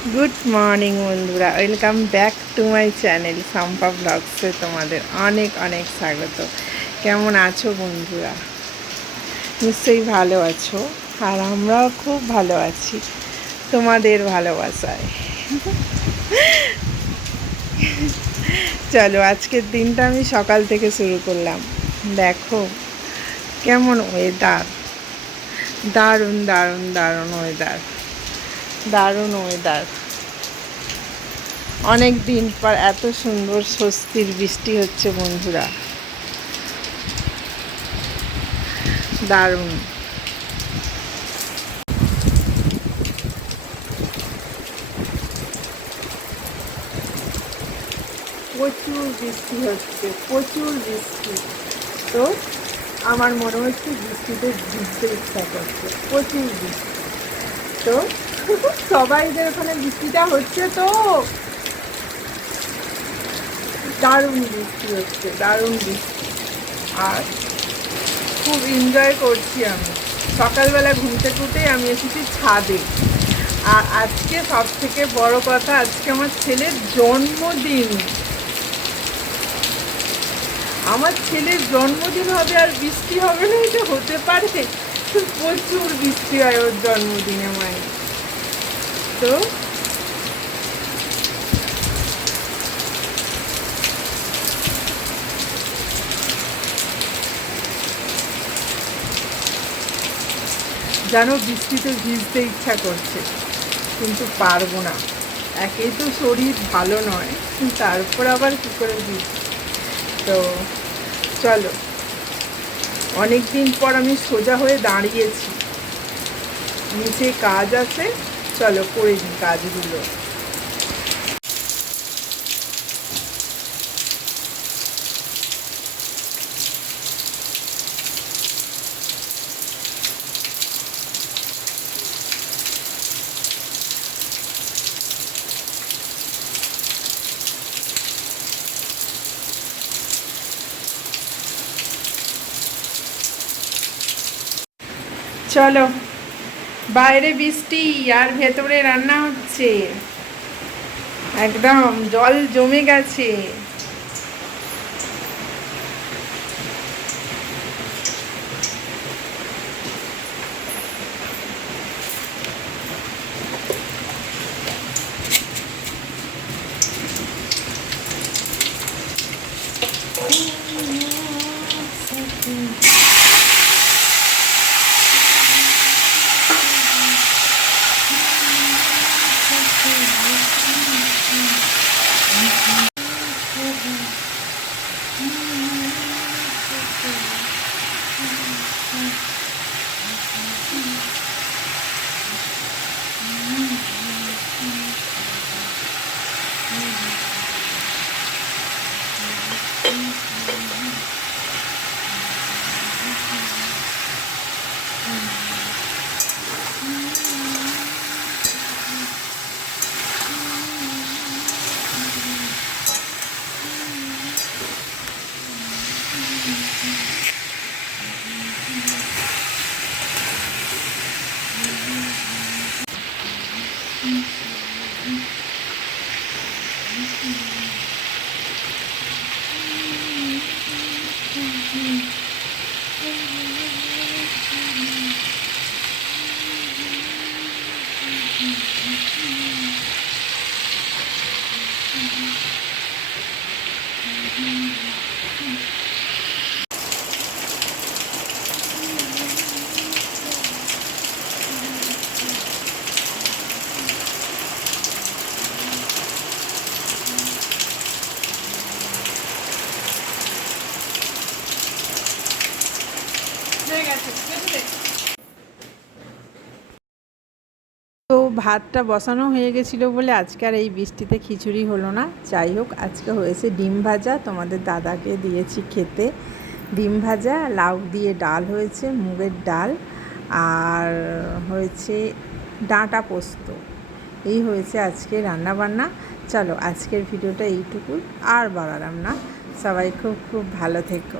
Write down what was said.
Good morning বন্ধুরা। Welcome back to my channel Sampa ব্লগসে তোমাদের অনেক অনেক স্বাগত। কেমন আছো বন্ধুরা? নিশ্চয়ই ভালো আছো, আর আমরাও খুব ভালো আছি, তোমাদের ভালোবাসায়। চলো, আজকের দিনটা আমি সকাল থেকে শুরু করলাম। দেখো, কেমন ওয়েদার দারুণ দারুণ দারুণ ওয়েদার দারুণ ওয়েদার অনেক দিন পর এত সুন্দর স্বস্তির বৃষ্টি হচ্ছে বন্ধুরা। দারুণ। প্রচুর বৃষ্টি হচ্ছে, প্রচুর বৃষ্টি। তো আমার মনে হচ্ছে বৃষ্টিতে ভিজতে ইচ্ছা করছে, প্রচুর বৃষ্টি। তো সবাইদের ওখানে বৃষ্টিটা হচ্ছে তো দারুণ বৃষ্টি হচ্ছে, দারুণ বৃষ্টি। আর খুব এনজয় করছি আমি। সকালবেলা ঘুম থেকে আমি এসেছি ছাদে। আর আজকে সব থেকে বড় কথা, আজকে আমার ছেলের জন্মদিন। আমার ছেলের জন্মদিন হবে আর বৃষ্টি হবে না, এটা হতে পারে। প্রচুর বৃষ্টি হয় ওর জন্মদিনে মায়ের। তো? জানো, বৃষ্টিতে ভিজতে ইচ্ছা করছে, কিন্তু পারব না। একেই তো শরীর ভালো নয়, তারপর আবার কী করে ভিজ তো চলো অনেক দিন পর আমি সোজা হয়ে দাঁড়িয়েছি। নিচে কাজ আছে চলো করে দিই কাজগুলো চলো বাইরে বৃষ্টি আর ভেতরে রান্না হচ্ছে। একদম জল জমে গেছে। তো ভাতটা বসানো হয়ে গেছিল বলে আজকে আর এই বৃষ্টিতে খিচুড়ি হলো না। যাই হোক, আজকে হয়েছে ডিম ভাজা। তোমাদের দাদাকে দিয়েছি খেতে। ডিম ভাজা, লাউ দিয়ে ডাল হয়েছে, মুগের ডাল আর হয়েছে ডাঁটা পোস্ত। এই হয়েছে আজকে রান্না বান্না চলো, আজকের ভিডিওটা এইটুকুই। আর বাড়ালাম না। সবাই খুব খুব ভালো থেকো।